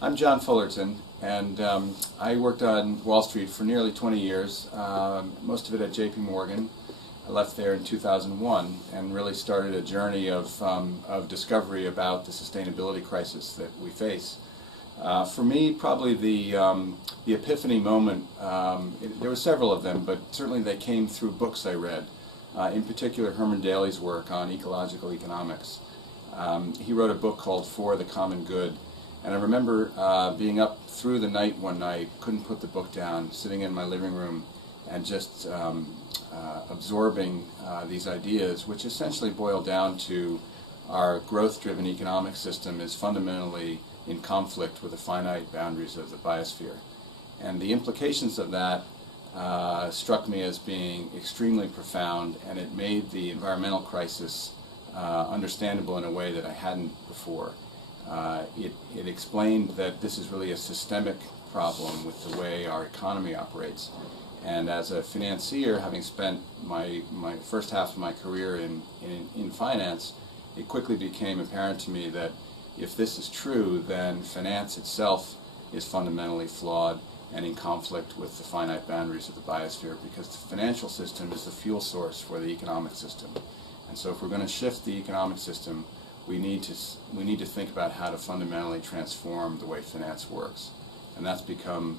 I'm John Fullerton, and I worked on Wall Street for nearly 20 years, most of it at JP Morgan. I left there in 2001 and really started a journey of discovery about the sustainability crisis that we face. For me, probably the epiphany moment, there were several of them, but certainly they came through books I read, in particular Herman Daly's work on ecological economics. He wrote a book called For the Common Good. And I remember being up through the night one night, couldn't put the book down, sitting in my living room and just absorbing these ideas, which essentially boil down to our growth-driven economic system is fundamentally in conflict with the finite boundaries of the biosphere. And the implications of that struck me as being extremely profound, and it made the environmental crisis understandable in a way that I hadn't before. It explained that this is really a systemic problem with the way our economy operates. And as a financier, having spent my first half of my career in finance, it quickly became apparent to me that if this is true, then finance itself is fundamentally flawed and in conflict with the finite boundaries of the biosphere, because the financial system is the fuel source for the economic system. And so if we're going to shift the economic system, we need to think about how to fundamentally transform the way finance works, and that's become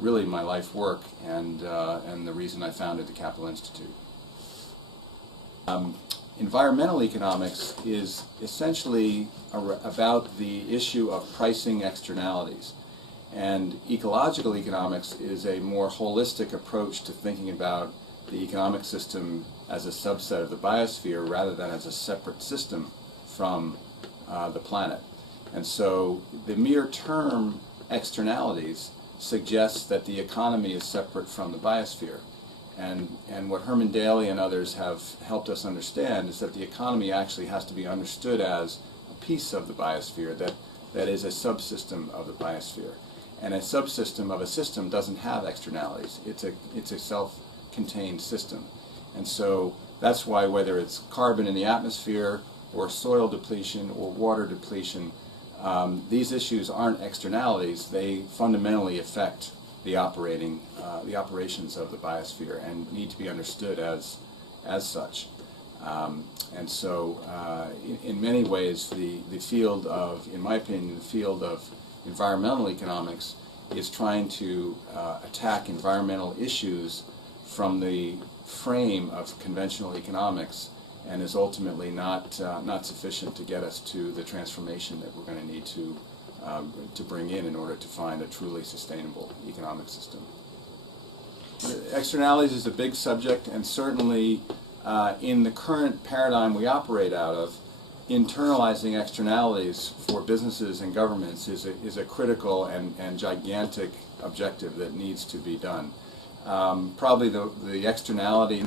really my life work and the reason I founded the Capital Institute. Environmental economics is essentially about the issue of pricing externalities, and ecological economics is a more holistic approach to thinking about the economic system as a subset of the biosphere rather than as a separate system from the planet. And so the mere term externalities suggests that the economy is separate from the biosphere. And what Herman Daly and others have helped us understand is that the economy actually has to be understood as a piece of the biosphere that is a subsystem of the biosphere. And a subsystem of a system doesn't have externalities. It's a self-contained system. And so that's why whether it's carbon in the atmosphere or soil depletion or water depletion, these issues aren't externalities. They fundamentally affect the operations of the biosphere and need to be understood as such. And so in many ways the field of, in my opinion, the field of environmental economics is trying to attack environmental issues from the frame of conventional economics, and is ultimately not sufficient to get us to the transformation that we're going to need to bring in order to find a truly sustainable economic system. Externalities is a big subject, and certainly in the current paradigm we operate out of, internalizing externalities for businesses and governments is a critical and gigantic objective that needs to be done. Probably the externality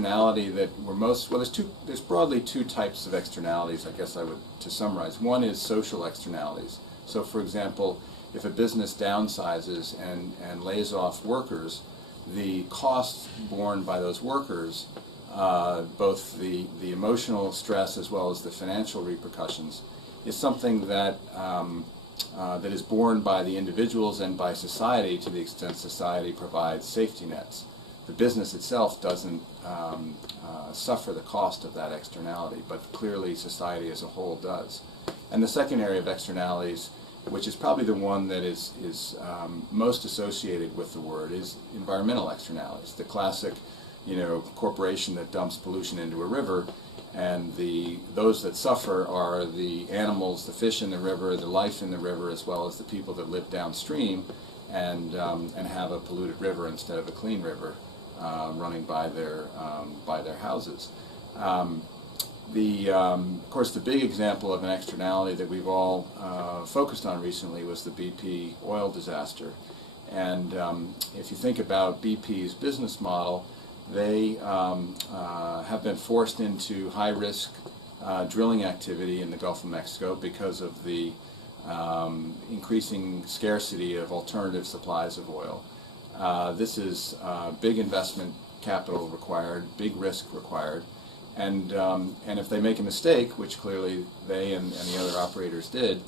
that we're most, well, there's broadly two types of externalities, I guess I would, to summarize. One is social externalities. So for example, if a business downsizes and lays off workers, the costs borne by those workers, both the emotional stress as well as the financial repercussions, is something that that is borne by the individuals and by society to the extent society provides safety nets. The business itself doesn't suffer the cost of that externality, but clearly society as a whole does. And the second area of externalities, which is probably the one that is most associated with the word, is environmental externalities. The classic, corporation that dumps pollution into a river, and those that suffer are the animals, the fish in the river, the life in the river, as well as the people that live downstream and have a polluted river instead of a clean river running by their houses. Of course, the big example of an externality that we've all focused on recently was the BP oil disaster. And if you think about BP's business model, they have been forced into high-risk drilling activity in the Gulf of Mexico because of the increasing scarcity of alternative supplies of oil. This is big investment capital required, big risk required, and if they make a mistake, which clearly they and the other operators did,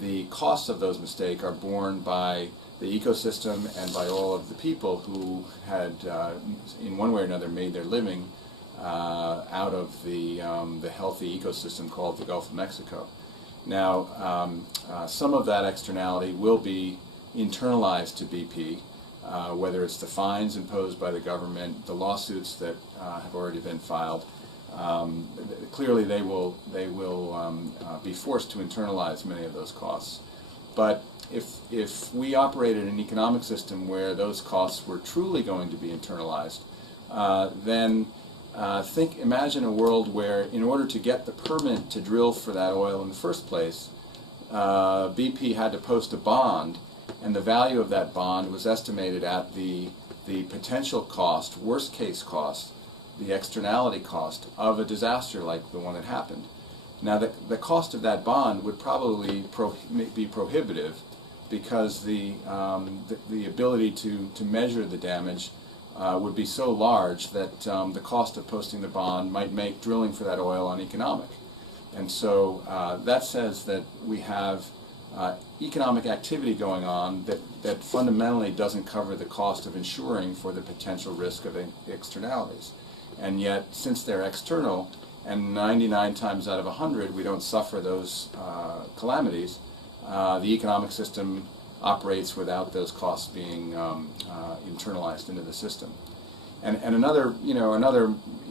the costs of those mistakes are borne by the ecosystem and by all of the people who had, in one way or another, made their living out of the healthy ecosystem called the Gulf of Mexico. Now, some of that externality will be internalized to BP, whether it's the fines imposed by the government, the lawsuits that have already been filed. Clearly, they will be forced to internalize many of those costs. But if we operated an economic system where those costs were truly going to be internalized, then imagine a world where, in order to get the permit to drill for that oil in the first place, BP had to post a bond, and the value of that bond was estimated at the potential cost, worst case cost, the externality cost of a disaster like the one that happened. Now, the cost of that bond would probably be prohibitive, because the ability to measure the damage would be so large that the cost of posting the bond might make drilling for that oil uneconomic. And so that says that we have economic activity going on that fundamentally doesn't cover the cost of insuring for the potential risk of externalities. And yet, since they're external, and 99 times out of 100 we don't suffer those calamities, the economic system operates without those costs being internalized into the system. And another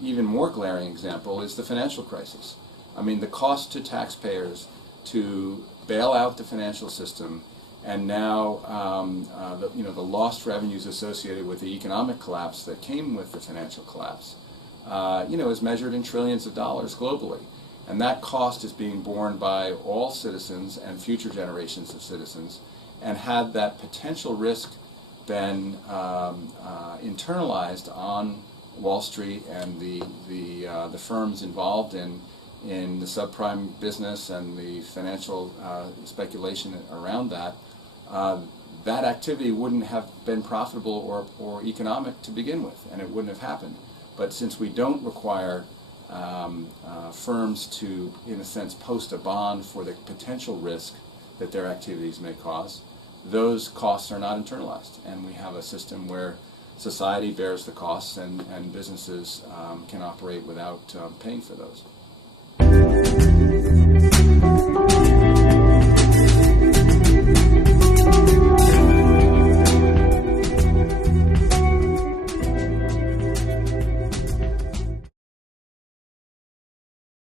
even more glaring example is the financial crisis. I mean, the cost to taxpayers to bail out the financial system, and now the lost revenues associated with the economic collapse that came with the financial collapse, is measured in trillions of dollars globally. And that cost is being borne by all citizens and future generations of citizens. And had that potential risk been internalized on Wall Street and the firms involved in the subprime business and the financial speculation around that, that activity wouldn't have been profitable or economic to begin with, and it wouldn't have happened. But since we don't require firms to, in a sense, post a bond for the potential risk that their activities may cause, those costs are not internalized, and we have a system where society bears the costs and businesses can operate without paying for those.